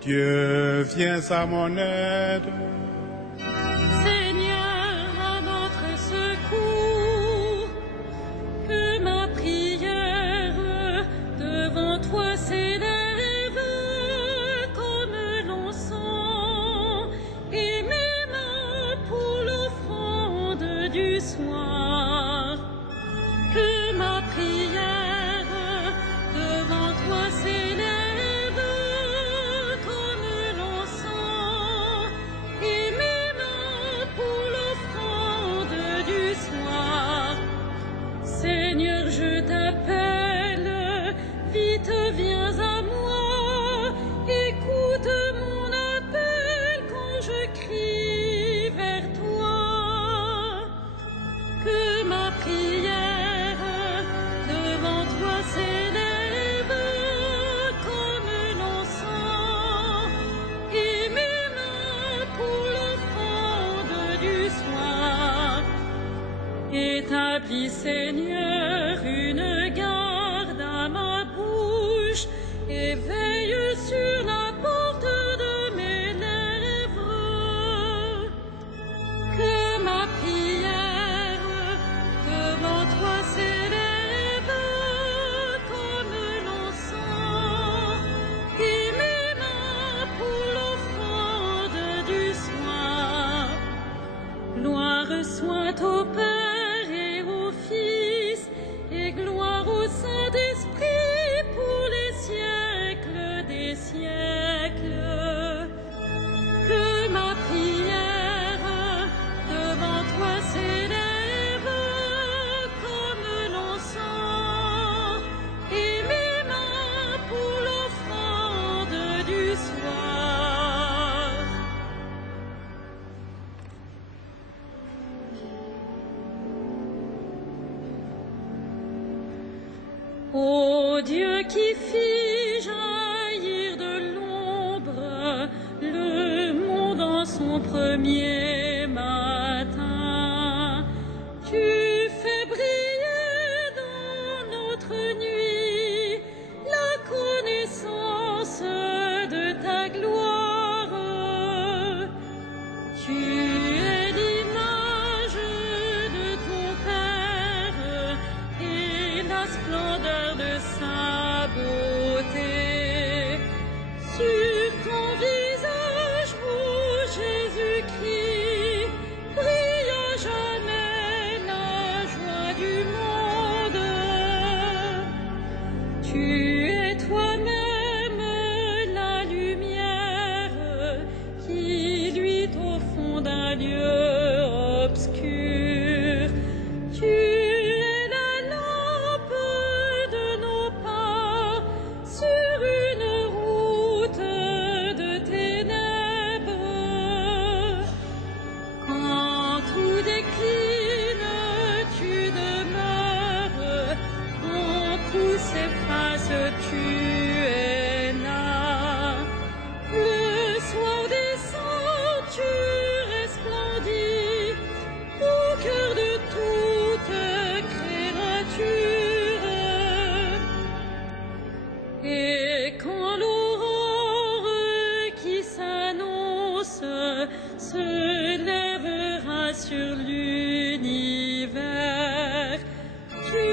Dieu, viens à mon aide. Seigneur, à notre secours, que ma prière devant toi s'élève comme l'encens, et mes mains pour l'offrande du soir. Que ma prière devant toi s'élève comme l'encens, et mes mains pour l'offrande du soir. Seigneur, je t'appelle, vite viens à moi, écoute mon appel quand je crie vers toi. Que ma prière devant toi s'élève comme l'encens, et mes mains pour l'offrande du soir. Établis, Seigneur, une garde à ma bouche, et veille sur la porte de mes lèvres. Que ma prière devant toi s'élève comme l'encens, et mes mains pour l'offrande du soir. Gloire soit au Père et au Fils, et gloire au Saint-Esprit pour les siècles des siècles. Que ma prière devant toi s'élève comme l'encens, et mes mains pour l'offrande du soir. Ô Dieu qui fit jaillir de l'ombre le monde en son premier matin, tu fais briller dans notre nuit la connaissance de ta gloire. Tu es l'image de ton Père et la splendeur de sa beauté. Sur ton visage, ô Jésus-Christ, brille à jamais la joie du monde. Tu es toi-même la lumière qui luit au fond d'un lieu obscur. Tu es la lampe de nos pas sur une route de ténèbres. Quand tout décline, tu demeures. Quand tout s'efface, tu es là. Le soir descend, tu resplendis au cœur de toute créature. Et quand l'aurore qui s'annonce se lèvera sur l'univers, tu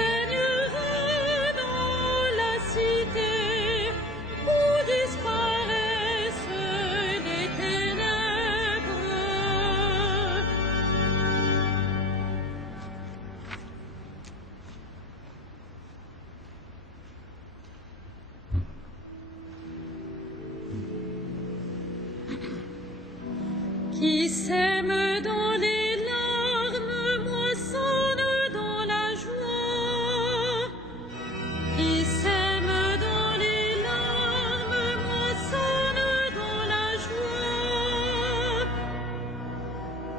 régneras dans la cité où disparaissent les ténèbres. Qui sème dans les larmes moissonne dans la joie. Qui sème dans les larmes moissonne dans la joie.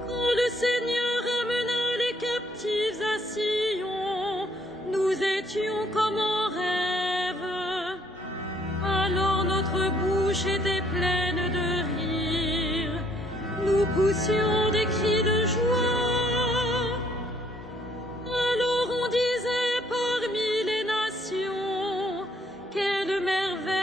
Quand le Seigneur ramena les captifs à Sion, nous étions comme en rêve. Alors notre bouche était pleine de rire. Nous poussions des cris de joie. Alors on disait parmi les nations, quelle merveille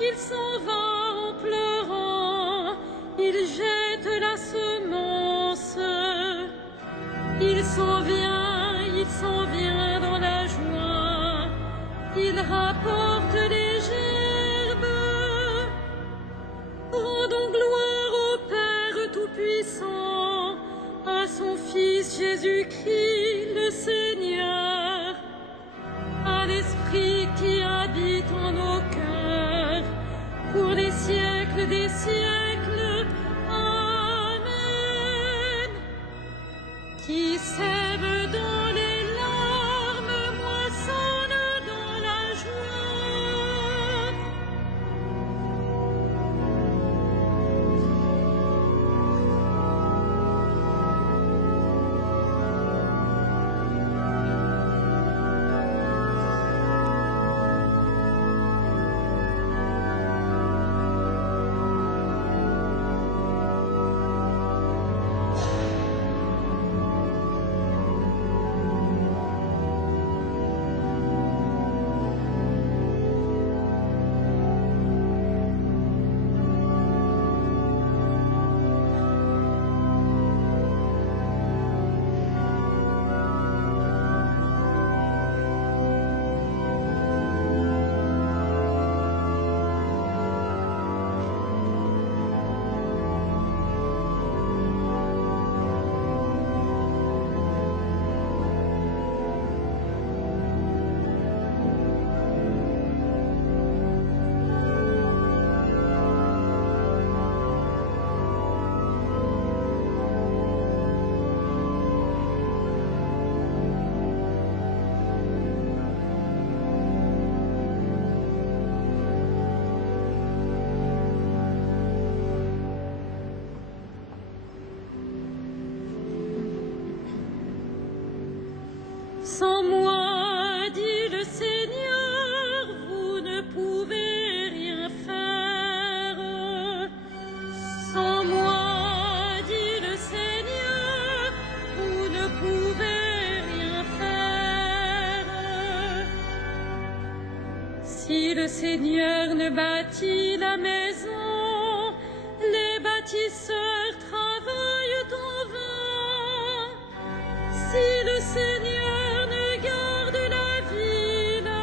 il s'en va en pleurant, il jette la semence. Il s'en vient dans la joie, il rapporte les gerbes. Rendons gloire au Père Tout-Puissant, à son Fils Jésus-Christ le Seigneur, à l'Esprit qui habite en nos cœurs, pour les siècles des siècles. Amen. Qui sème dans les larmes moissonne dans la joie. Sans moi, dit le Seigneur, vous ne pouvez rien faire. Sans moi, dit le Seigneur, vous ne pouvez rien faire. Si le Seigneur ne bâtit la maison, les bâtisseurs travaillent en vain. Si le Seigneur ne garde la ville,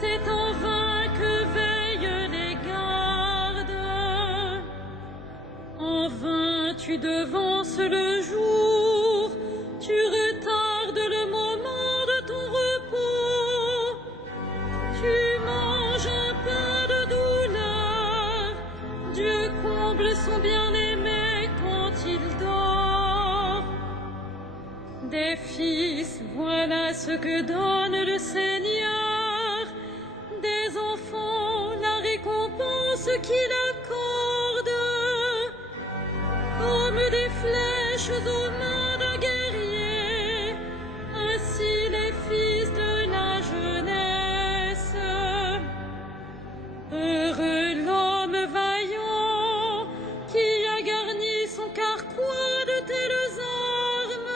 c'est en vain que veillent les gardes. En vain tu devances le jour, tu retardes le moment de ton repos. Tu manges un pain de douleur, Dieu comble son bien-aimé quand il dort. Des fils, voilà ce que donne le Seigneur, des enfants, la récompense qu'il accorde, comme des flèches aux mains d'un guerrier, ainsi les fils de la jeunesse. Heureux l'homme vaillant qui a garni son carquois de telles armes.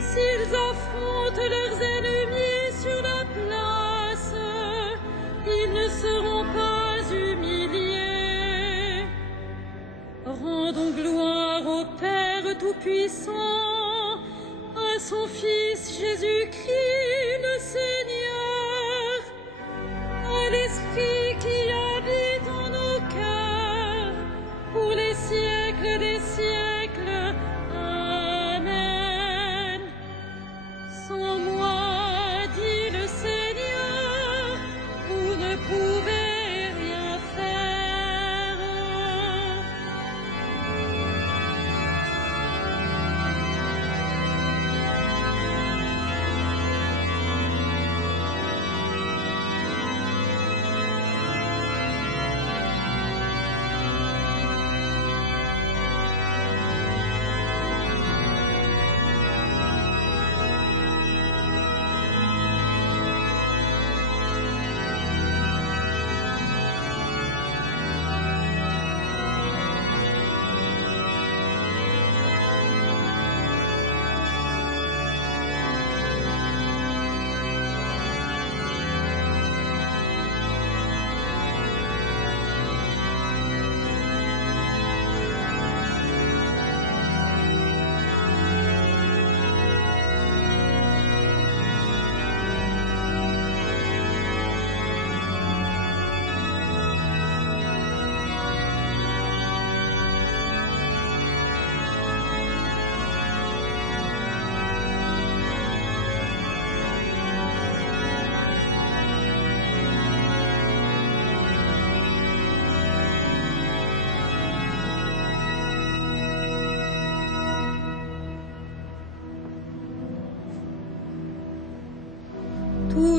S'ils affrontent leurs ennemis sur la place, ils ne seront pas humiliés. Rendons gloire au Père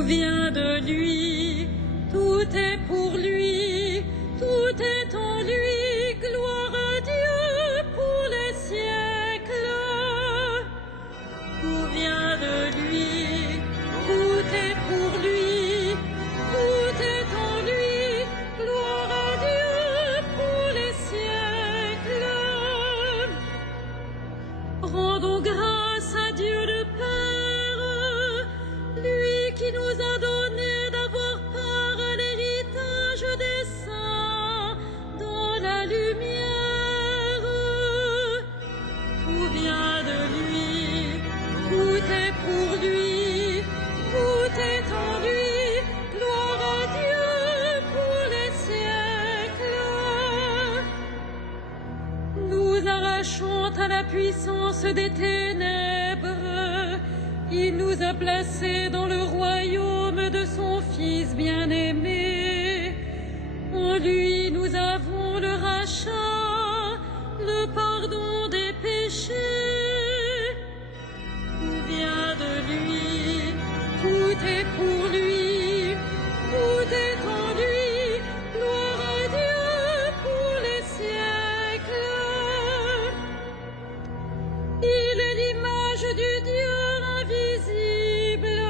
vient de lui, tout est pour lui, tout est en lui, gloire à Dieu pour les siècles. Tout vient de lui, tout est pour lui, tout est en lui, gloire à Dieu pour les siècles. Rendons grâce à Dieu le Père, lui qui nous a donné d'avoir part à l'héritage des saints dans la lumière. Tout vient de lui, tout est pour lui, tout est en lui, gloire à Dieu pour les siècles. Nous arrachons à la puissance des ténèbres, il nous a placés dans le royaume de son Fils bien-aimé. En lui nous avons le rachat, le pardon des péchés. Tout vient de lui, tout est pour lui, tout est en lui, gloire à Dieu pour les siècles. Il est l'image du Dieu invisible,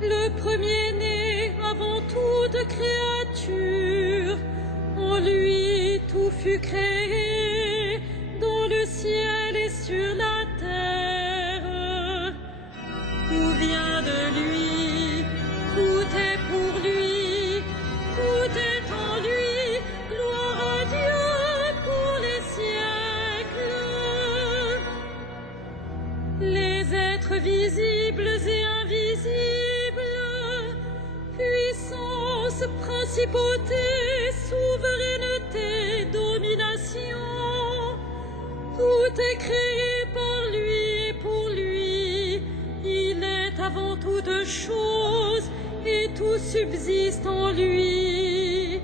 le premier-né avant toute créature. En lui tout fut créé, dans le ciel et sur la terre. Tout vient de lui, tout est pour lui, tout est en lui, gloire à Dieu pour les siècles. Les êtres visibles et invisibles, puissance, principauté, souveraineté, domination, tout est créé par lui et pour lui. Il est avant toute chose et tout subsiste en lui.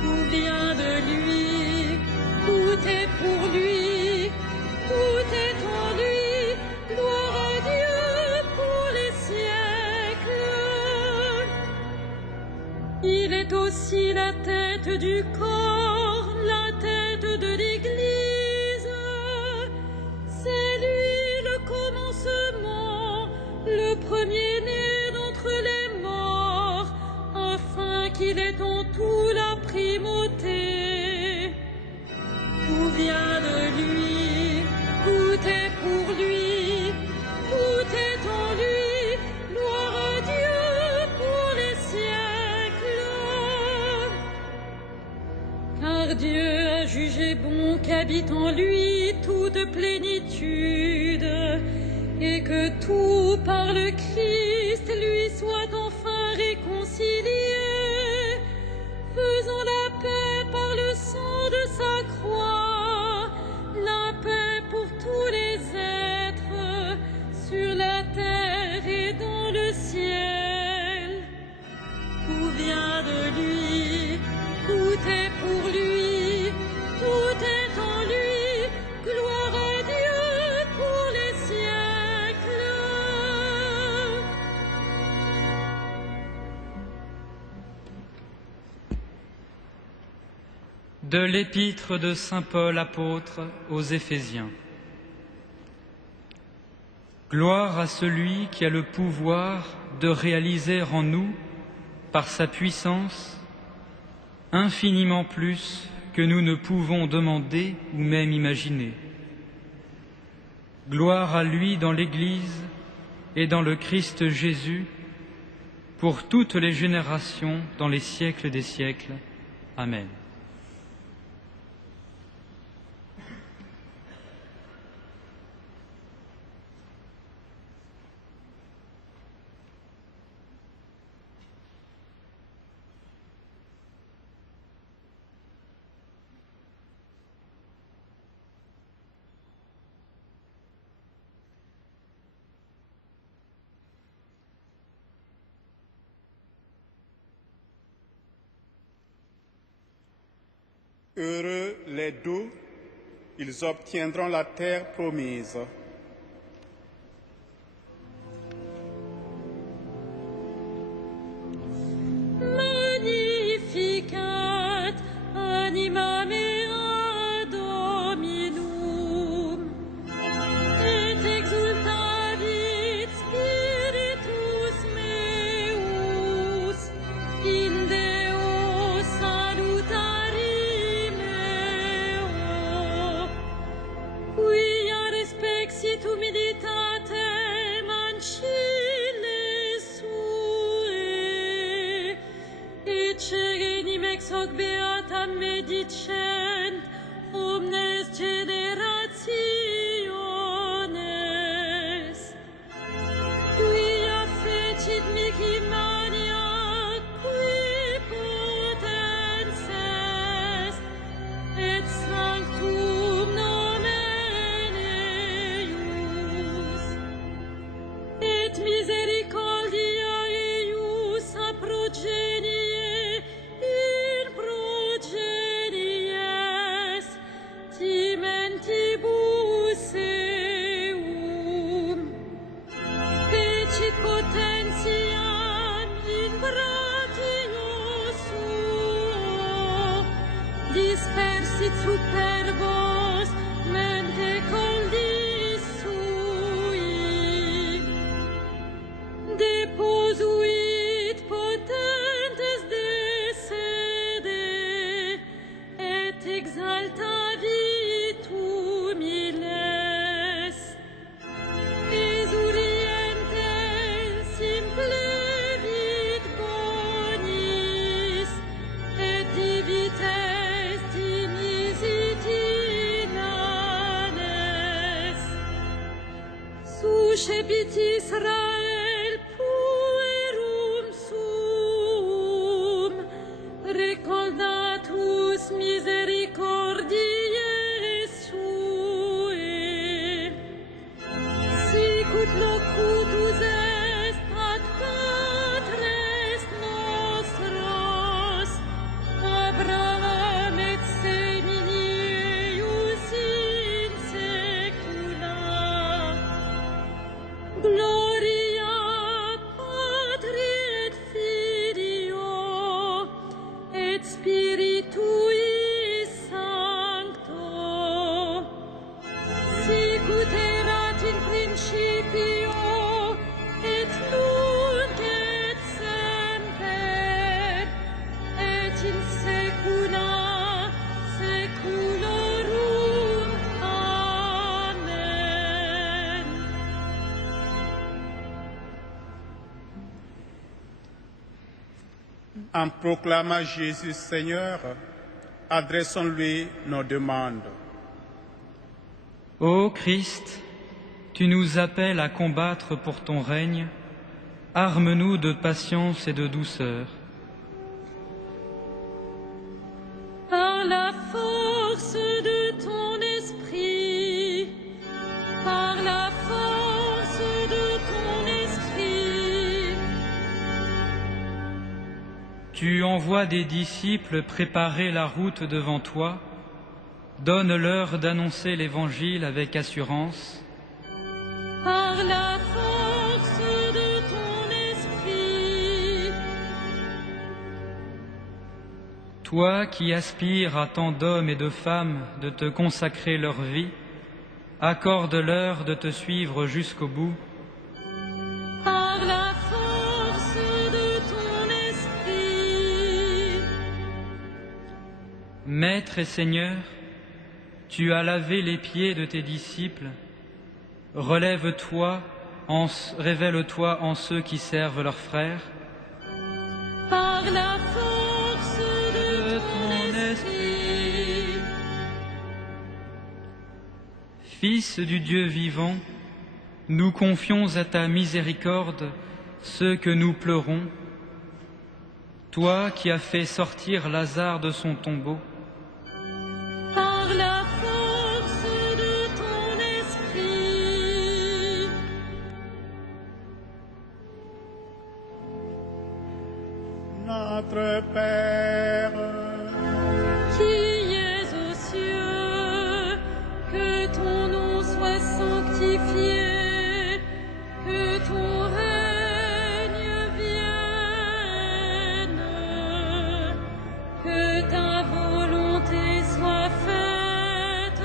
Tout vient de lui, tout est pour lui, tout est en lui, gloire à Dieu pour les siècles. Il est aussi la tête du corps, la tête de l'Église. C'est lui le commencement, le premier-né d'entre les morts, afin qu'il ait en tout la primauté. Tout vient de lui, tout est pour lui, tout est en lui, gloire à Dieu pour les siècles. Car Dieu a jugé bon qu'habite en lui toute plénitude, et que tout par le Christ lui soit enfin réconcilié, faisant la paix par le sang de sa croix, la paix pour tous les êtres, sur la terre et dans le ciel. Tout vient de lui, tout est pour lui, tout est en lui, gloire à Dieu pour les siècles. De l'épître de saint Paul apôtre aux Éphésiens. Gloire à celui qui a le pouvoir de réaliser en nous, par sa puissance, infiniment plus que nous ne pouvons demander ou même imaginer. Gloire à lui dans l'Église et dans le Christ Jésus, pour toutes les générations dans les siècles des siècles. Amen. Heureux les doux, ils obtiendront la terre promise. ex hoc beata medicent omnes generationes. Quia fecit mihi mania, qui potens est, et sanctum nomen eius. Et misericordia eius a progenie in progenies timentibus eum. Fecit potentiam in bratio suo, dispersit superbos mente coldis sui. Deposuit potentes de sede, et exaltavitum illes. Esurientes simplevit bonis, et divites dimisit inanes. Suscepit Israel puerum suum, recordatus misericordiae suae. Sicut locutus est ad patres nostros, Abraham et semini eius in saecula. Gloria Patri et Filio et Spiritui Sancto, sicut erat in principio et nunc et semper et in saecula saeculorum. Amen. En proclamant Jésus Seigneur, adressons-lui nos demandes. Ô Christ, tu nous appelles à combattre pour ton règne, arme-nous de patience et de douceur. Par la force de ton esprit, par la force de ton esprit. Tu envoies des disciples préparer la route devant toi, donne-leur d'annoncer l'Évangile avec assurance. Par la force de ton esprit. Toi qui aspires à tant d'hommes et de femmes de te consacrer leur vie, accorde-leur de te suivre jusqu'au bout. Par la force de ton esprit. Maître et Seigneur, tu as lavé les pieds de tes disciples, révèle-toi en ceux qui servent leurs frères. Par la force de ton esprit. Fils du Dieu vivant, nous confions à ta miséricorde ceux que nous pleurons. Toi qui as fait sortir Lazare de son tombeau, Par la force de ton esprit. Notre Père, Qui es aux cieux, que ton nom soit sanctifié, que ton règne vienne, que ta volonté soit faite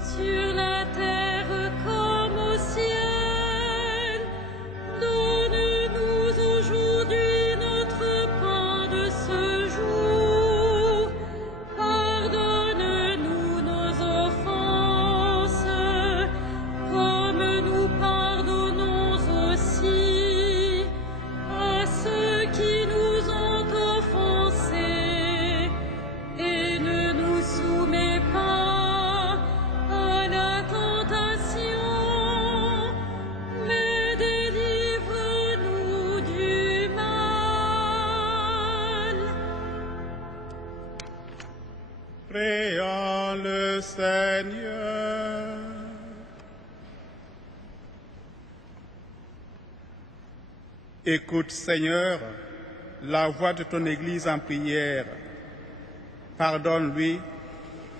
sur la terre comme au ciel. Donne-nous aujourd'hui notre pain de ce jour. Prions le Seigneur. Écoute, Seigneur, la voix de ton Église en prière. Pardonne-lui,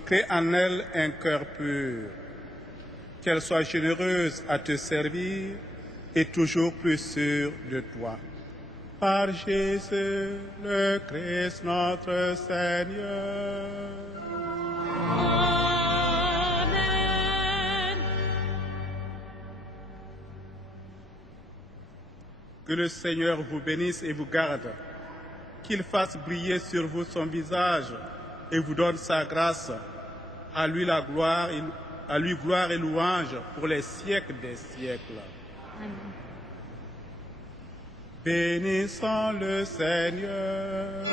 crée en elle un cœur pur, qu'elle soit généreuse à te servir et toujours plus sûre de toi. Par Jésus le Christ notre Seigneur. Amen. Que le Seigneur vous bénisse et vous garde, qu'il fasse briller sur vous son visage et vous donne sa grâce. À lui la gloire, à lui gloire et louange pour les siècles des siècles. Amen. Bénissons le Seigneur.